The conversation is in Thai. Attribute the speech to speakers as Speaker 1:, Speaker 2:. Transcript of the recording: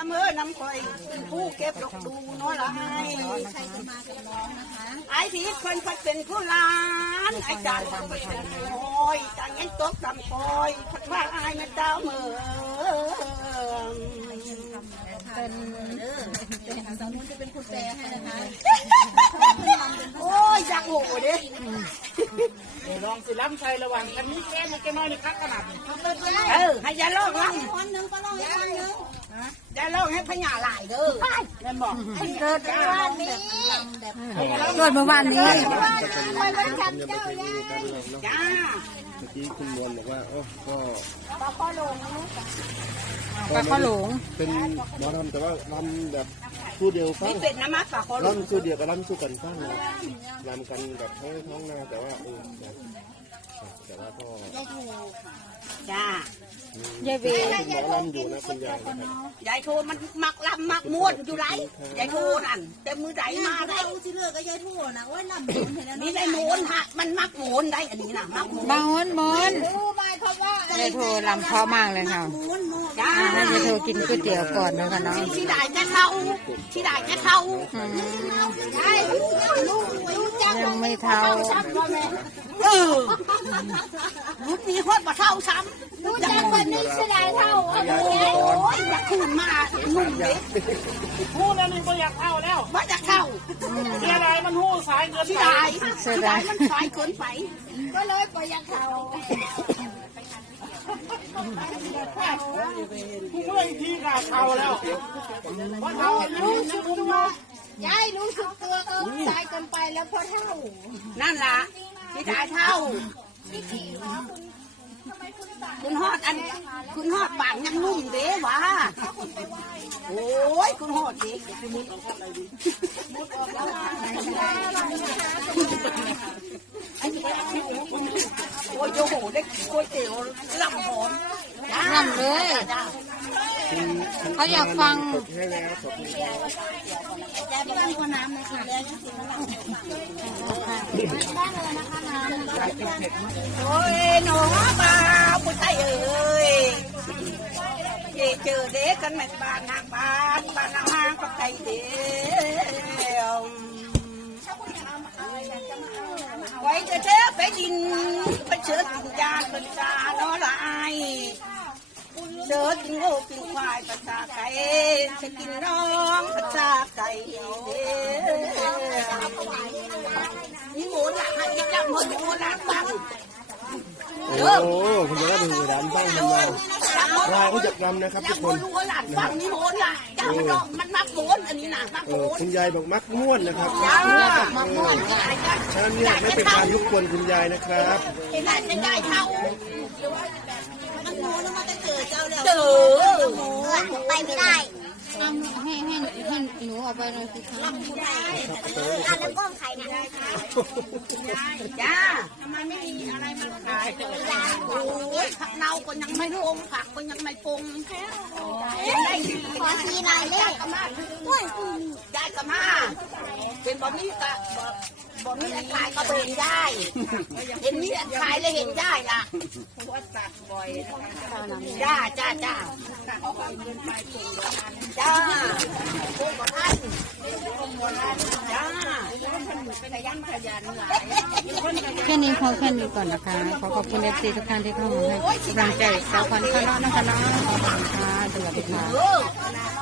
Speaker 1: เมื่อนำคอยเป็นผู้เก็บดอกดูน้อยละให้ไอ้ที่คนพัดเป็นผู้ล้านไอ้จานคนเป็นคอยจานยังตกต่ำคอยพัดว่าไอ้แม่เจ้าเมื่อ
Speaker 2: เป็นสาวนุ่นจะเป็นคุณแปรให้นะคะ
Speaker 1: โอ้ยอยากโหดิ
Speaker 3: ลองสิล้ำชัยระหว่างคันนี้แก้มันแกน้อยนี่คักขนาดนี้
Speaker 1: ให้ยาลอกละ
Speaker 2: คนหนึ่งก็ลองให้คนหนึ่ง
Speaker 1: ยาลอกให้พญาหลายเด้อเล่นบอก
Speaker 2: เกิดเมื่อวานนี้
Speaker 4: เกิดเมื่อวานนี้
Speaker 1: จ้า
Speaker 5: เมื่อกี้คุณมวลบอกว่าโอ้ก็
Speaker 4: ปลาข้อหลง
Speaker 5: เป็นหมอรำแต่ว่ารำแบบสู้เดียวฟัง
Speaker 1: เป็นน้ำมักปลาข้อหลง
Speaker 5: รำสู้เดียวกับรำสู้กันฟังรำกันแบบท้องนาแต่ว่าก็
Speaker 1: จ้
Speaker 4: ายายเวย์
Speaker 5: หมอรำอยู่นะคุณยาย
Speaker 1: ยายโทมันมักลำมักม้วนอยู่ไรยายโทนั่นแต่มือไหนมาได้
Speaker 2: ที่เลือกก็ยายทั่วนะว่าลำบนเห็นแล้ว
Speaker 1: นี่ได้โมนฮะมันมักโมนได้อันนี้นะมักโม
Speaker 4: นมนยายโทลำเพาะมากเลยค่ะ
Speaker 1: จ้าย
Speaker 4: ายโทกินก๋วยเตี๋ยวก่อนนะคะน้อง
Speaker 1: ที่ได้จะเข้าที่ได้จะเข้า
Speaker 4: ยังไม่เท่า
Speaker 1: รุ่นนี้โคตรบ่เท่าซ้ำ
Speaker 2: รู้จักคนนี้เสียดายเท่า
Speaker 1: โอ้ยอยากคืนมาหนุ่มเด็ก
Speaker 3: หู้แล้วนี่ก็อยากเข้าแล้ว
Speaker 1: ว่าจะเข้า
Speaker 3: เสียดายมันหู้สายเกิน
Speaker 1: ที่ได้มันสายเกินไป
Speaker 2: ก็เลยไปอยากเข้า
Speaker 3: เมื่อที่กาเข้าแล้วว่าเข้า
Speaker 2: รู้สึกตัวยายรู้สึกตัวสายเกินไปแล้วพอเท่า
Speaker 1: นั่นล่ะที่ได้เท่าคุณฮอดคุณฮอดปากยังนุ่มเด้วะโอ้ยคุณฮอดดิโอ้ยโยโหได้ก๋วยเตี๋ยวลำหอม
Speaker 4: ลำเลยเขาอยากฟัง
Speaker 5: ให้แล้วขอบคุณ
Speaker 2: ยายบ้านคนน้ำนะคะยายก็ถึงแล้วบ้านอะไรนะคะน้ำ
Speaker 1: โอ้ยหนูมาปุ้ยไตเอ้ยเจอเด็กกันแม่บ้านนางบ้านนางห้างก็ไตเดียวไว้จะเชื่อไปดินไปเชื่อกินยาเป็นจาโนลายเชื่อกินโง่กินควายภาษาไก่จะกินน้องภาษาไก่นี่หมูหลักให้จับหมูหลักฟัง
Speaker 5: โอ้คุณยายดูรำฟังมันมาเราก็จะรำนะครับทุกคน
Speaker 1: หมูหลักฟังนี่หมูหลักจับมันมักหมูอันนี้นะมักหมู
Speaker 5: คุณยายบอกมักม้วนนะครับ
Speaker 1: มักหมู
Speaker 5: ถ้าเนี่ยไม่เป็นการรบกวนคุณยายนะครับ
Speaker 1: เห็นไหมจะได้เท่า
Speaker 2: มันโง่แล้วมันจะเจอเจ้าแล้ว
Speaker 1: เจอ
Speaker 2: ไปไม่ได้
Speaker 4: ให้หนูเอาไปเลยสิคะ
Speaker 2: แล้วก้มไข่นะ
Speaker 1: จ้าทำไมไม่มีอะไรมาขายโอ้ยผักเน่าก็ยังไม่ปรุงผักก็ยังไม่ปรุง
Speaker 2: ขอทีหน่อยเลย
Speaker 1: ได้ก็มาเป็นบะหมี่กะบะหมี่ขายก็เป็นได้เห็นมีขายเลยเห็นได้ล่ะจ้าจ้าจ้าจ้าพวกท่านจ้า
Speaker 4: แค่นี้พอแค่นี้ก่อนนะคะขอขอบคุณเอฟซีทุกท่านที่เข้ามาให้กำลังใจสาวขวัญข้างนอกนะคะน้องขอบคุณค่ะสวัสดีค่ะ